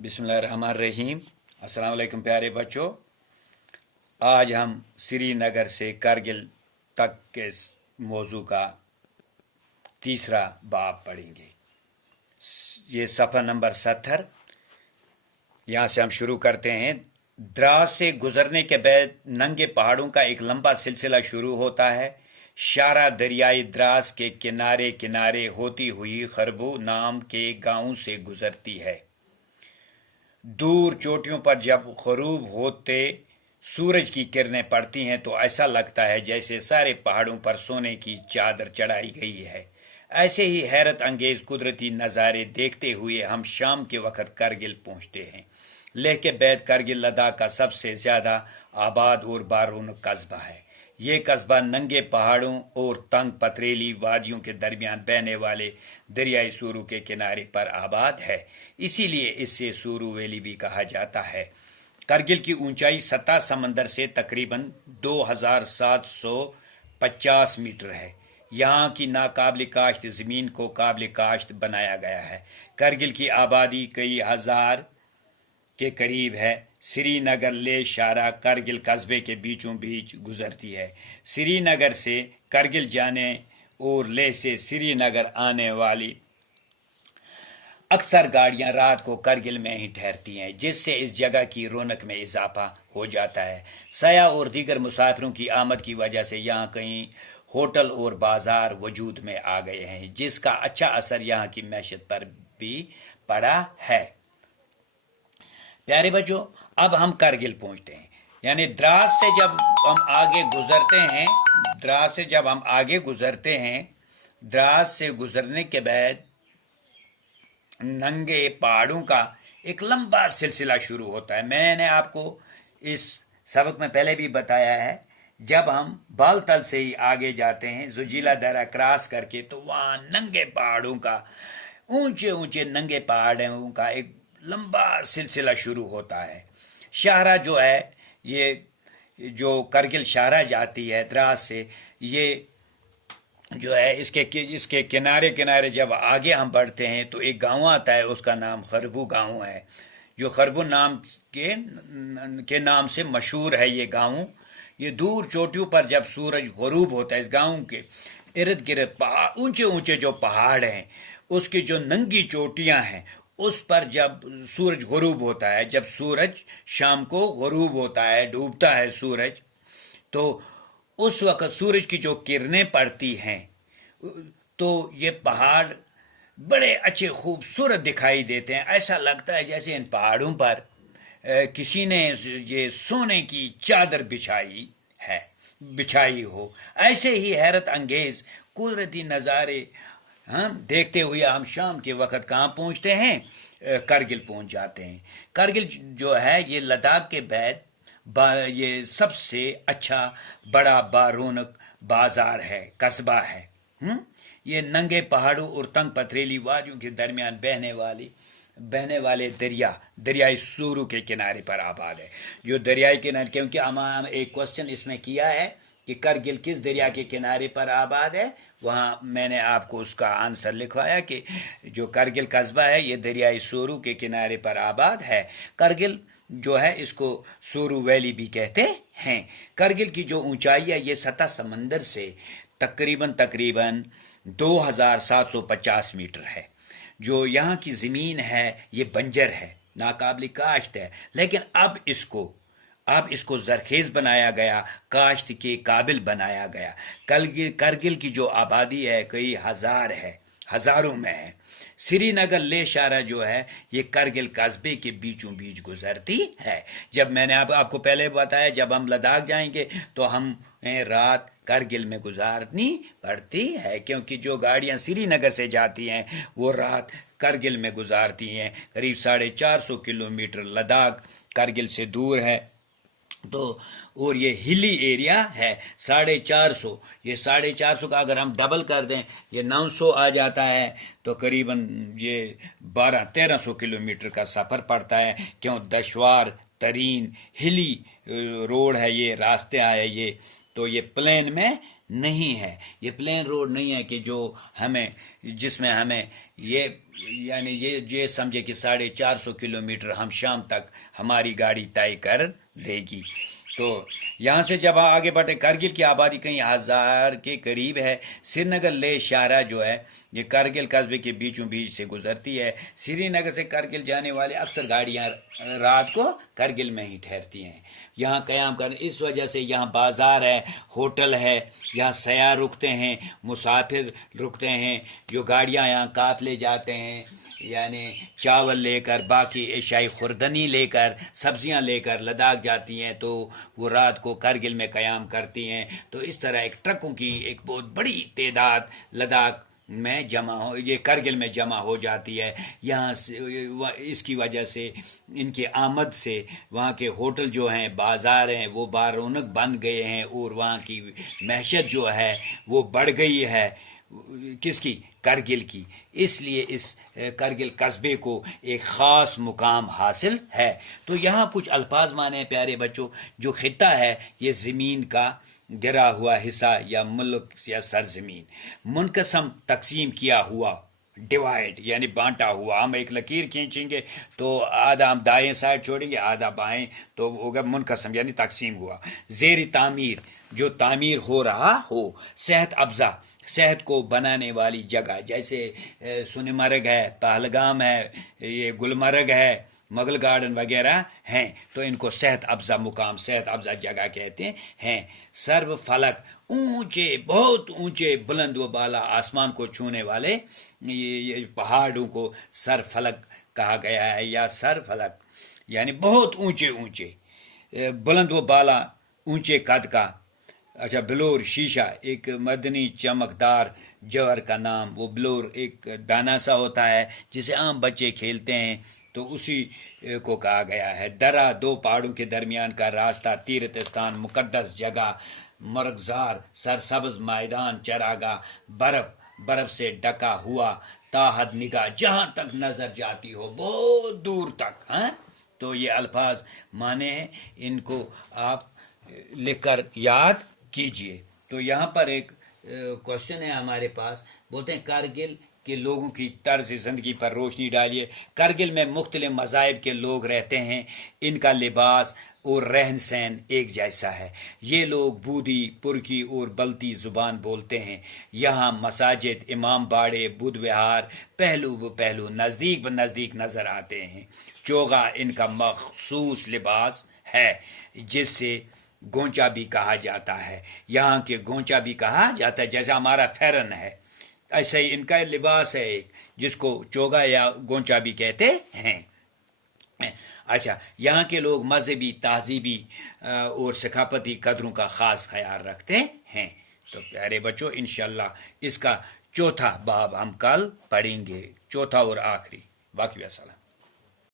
बिस्मिल्लाहिर्रहमानिर्रहीम। अस्सलाम वालेकुम प्यारे बच्चों। आज हम श्रीनगर से करगिल तक के मौजू का तीसरा बाब पढ़ेंगे। ये सफ़ा नंबर 70। यहाँ से हम शुरू करते हैं। द्रास से गुजरने के बाद नंगे पहाड़ों का एक लंबा सिलसिला शुरू होता है। शारा दरियाई द्रास के किनारे किनारे होती हुई खरबू नाम के गांव से गुजरती है। दूर चोटियों पर जब ग़ुरूब होते सूरज की किरणें पड़ती हैं तो ऐसा लगता है जैसे सारे पहाड़ों पर सोने की चादर चढ़ाई गई है। ऐसे ही हैरत अंगेज कुदरती नज़ारे देखते हुए हम शाम के वक़्त करगिल पहुँचते हैं। लेह के बाद करगिल लद्दाख का सबसे ज़्यादा आबाद और बारूनक कस्बा है। ये कस्बा नंगे पहाड़ों और तंग पथरीली वादियों के दरमियान बहने वाले दरियाई सूरू के किनारे पर आबाद है, इसीलिए इसे सूरू वैली भी कहा जाता है। करगिल की ऊंचाई सतह समंदर से तकरीबन 2750 मीटर है। यहाँ की नाकाबिल काश्त ज़मीन को काबिल काश्त बनाया गया है। करगिल की आबादी कई हज़ार के करीब है। श्रीनगर ले शारा करगिल कस्बे के बीचों बीच गुजरती है। श्रीनगर से करगिल जाने और लेह से श्रीनगर आने वाली अक्सर गाड़ियां रात को करगिल में ही ठहरती हैं, जिससे इस जगह की रौनक में इजाफा हो जाता है। सयाह और दीगर मुसाफिरों की आमद की वजह से यहाँ कई होटल और बाजार वजूद में आ गए हैं, जिसका अच्छा असर यहाँ की मैशत पर भी पड़ा है। प्यारे बच्चों, अब हम करगिल पहुंचते हैं। यानी द्रास से जब हम आगे गुजरते हैं, द्रास से गुजरने के बाद नंगे पहाड़ों का एक लंबा सिलसिला शुरू होता है। मैंने आपको इस सबक में पहले भी बताया है, जब हम बालतल से ही आगे जाते हैं जुजीला दरा क्रॉस करके, तो वहाँ नंगे पहाड़ों का ऊंचे ऊंचे नंगे पहाड़ों का एक लंबा सिलसिला शुरू होता है। शाहरा जो है, ये जो करगिल शाहरा जाती है द्रास से, ये जो है इसके किनारे किनारे जब आगे हम बढ़ते हैं तो एक गांव आता है, उसका नाम खरबू गांव है, जो खरबू नाम के नाम से मशहूर है ये गांव। ये दूर चोटियों पर जब सूरज ग़ुरूब होता है, इस गांव के इर्द गिर्द ऊंचे ऊंचे जो पहाड़ हैं, उसकी जो नंगी चोटियां हैं, उस पर जब सूरज ग़ुरूब होता है, जब सूरज शाम को ग़ुरूब होता है, डूबता है सूरज, तो उस वक़्त सूरज की जो किरणें पड़ती हैं तो ये पहाड़ बड़े अच्छे खूबसूरत दिखाई देते हैं। ऐसा लगता है जैसे इन पहाड़ों पर किसी ने ये सोने की चादर बिछाई हो। ऐसे ही हैरत अंगेज कुदरती नज़ारे देखते हुए हम शाम के वक़्त कहाँ पहुँचते हैं? करगिल पहुँच जाते हैं। करगिल जो है ये लद्दाख के बाद ये सबसे अच्छा बड़ा बारूनक बाजार है, कस्बा है। ये नंगे पहाड़ों और तंग पथरीली वादियों के दरमियान बहने वाले दरियाई सूरू के किनारे पर आबाद है। जो दरियाई किनारे, क्योंकि हम एक क्वेश्चन इसमें किया है कि करगिल किस दरिया के किनारे पर आबाद है, वहाँ मैंने आपको उसका आंसर लिखवाया कि जो करगिल कस्बा है ये दरियाई सूरू के किनारे पर आबाद है। करगिल जो है इसको सूरू वैली भी कहते हैं। करगिल की जो ऊंचाई है ये सतह समंदर से तकरीबन 2750 मीटर है। जो यहाँ की ज़मीन है ये बंजर है, नाकाबिल काश्त है, लेकिन अब इसको जरखेज़ बनाया गया, काश्त के काबिल बनाया गया। करगिल की जो आबादी है कई हज़ारों में है। श्रीनगर ले शारा जो है ये करगिल कस्बे के बीचों बीच गुजरती है। जब मैंने आपको पहले बताया, जब हम लद्दाख जाएंगे तो हम रात करगिल में गुजारनी पड़ती है, क्योंकि जो गाड़ियां श्रीनगर से जाती हैं वो रात करगिल में गुजारती हैं। करीब 450 किलोमीटर लद्दाख करगिल से दूर है, तो और ये हिली एरिया है 450। ये 450 का अगर हम डबल कर दें ये 900 आ जाता है, तो करीबन ये 1200-1300 किलोमीटर का सफ़र पड़ता है। क्यों? दुश्वार तरीन हिली रोड है, ये रास्ते आए ये, तो ये प्लेन में نہیں ہے، یہ پلین روڈ نہیں ہے کہ جو ہمیں جس میں ہمیں یہ یعنی یہ سمجھے کہ 450 کلومیٹر ہم شام تک ہماری گاڑی طے کر دے گی۔ تو یہاں سے جب آگے بڑھے، کرگل کی آبادی کئی ہزار کے قریب ہے۔ سری نگر لے شاہراہ جو ہے یہ کرگل قصبے کے بیچوں بیچ سے گزرتی ہے۔ سری نگر سے کرگل جانے والے اکثر گاڑیاں رات کو کرگل میں ہی ٹھہرتی ہیں، یہاں قیام کرنے۔ اس وجہ سے یہاں بازار ہے، ہوٹل ہے، یہاں سیاح رکتے ہیں، مسافر رکتے ہیں، جو گاڑیاں یہاں قافلے جاتے ہیں، یعنی چاول لے کر، باقی اشیاء خوردنی لے کر، سبزیاں لے کر لداخ جاتی ہیں، تو وہ رات کو کرگل میں قیام کرتی ہیں۔ تو اس طرح ایک ٹرکوں کی ایک بہت بڑی تعداد لداخ میں یہ کرگل میں جمع ہو جاتی ہے۔ یہاں سے اس کی وجہ سے ان کی آمد سے وہاں کے ہوٹل جو ہیں، بازار ہیں، وہ بارونق بن گئے ہیں، اور وہاں کی معیشت جو ہے وہ بڑھ گئی ہے۔ کس کی؟ کرگل کی۔ اس لیے اس کرگل قصبے کو ایک خاص مقام حاصل ہے۔ تو یہاں کچھ الفاظ مانے پیارے بچوں۔ جو خطہ ہے یہ زمین کا گرا ہوا حصہ یا ملک یا سرزمین، منقسم تقسیم کیا ہوا، ڈیوائڈ یعنی بانٹا ہوا۔ ہم ایک لکیر کھینچیں گے تو آدھا ہم دائیں سائڈ چھوڑیں گے، آدھا بائیں، تو ہوگا منقسم یعنی تقسیم ہوا۔ زیر تعمیر، جو تعمیر ہو رہا ہو۔ صحت افزا، صحت کو بنانے والی جگہ، جیسے سونمرگ ہے، پہلگام ہے، یہ گلمرگ ہے، مغل گارڈن وغیرہ ہیں، تو ان کو صحت افزا مقام، صحت افزا جگہ کہتے ہیں۔ سرو فلک، اونچے، بہت اونچے، بلند و بالا، آسمان کو چھونے والے یہ پہاڑوں کو سر فلک کہا گیا ہے، یا سر فلک یعنی بہت اونچے اونچے، بلند و بالا، اونچے قد کا۔ اچھا، بلور، شیشہ، ایک مدنی چمکدار جوہر کا نام۔ وہ بلور ایک دانا سا ہوتا ہے جسے عام بچے کھیلتے ہیں، تو اسی کو کہا گیا ہے۔ درہ، دو پہاڑوں کے درمیان کا راستہ، تیرتھ استان، مقدس جگہ۔ مرغزار، سرسبز میدان، چراگاہ۔ برف سے ڈکا ہوا، تاحد نگاہ، جہاں تک نظر جاتی ہو، بہت دور تک۔ ہاں، تو یہ الفاظ مانے ہیں، ان کو آپ لکھ کر یاد کیجئے۔ تو یہاں پر ایک کوشچن ہے ہمارے پاس، بولتے ہیں کارگل کے لوگوں کی طرز زندگی پر روشنی ڈالیے۔ کرگل میں مختلف مذاہب کے لوگ رہتے ہیں، ان کا لباس اور رہن سہن ایک جیسا ہے۔ یہ لوگ بودھی، پرکی اور بلتی زبان بولتے ہیں۔ یہاں مساجد، امام باڑے، بدھ وہار پہلو بہ پہلو، نزدیک بہ نزدیک نظر آتے ہیں۔ چوغا ان کا مخصوص لباس ہے، جس سے گونچا بھی کہا جاتا ہے۔ یہاں کے گونچا بھی کہا جاتا ہے، جیسے ہمارا پھیرن ہے، ایسے ہی ان کا لباس ہے ایک، جس کو چوگا یا گونچا بھی کہتے ہیں۔ اچھا، یہاں کے لوگ مذہبی، تہذیبی اور ثقافتی قدروں کا خاص خیال رکھتے ہیں۔ تو پیارے بچوں، انشاءاللہ اس کا چوتھا باب ہم کل پڑھیں گے، چوتھا اور آخری۔ باقی السلام۔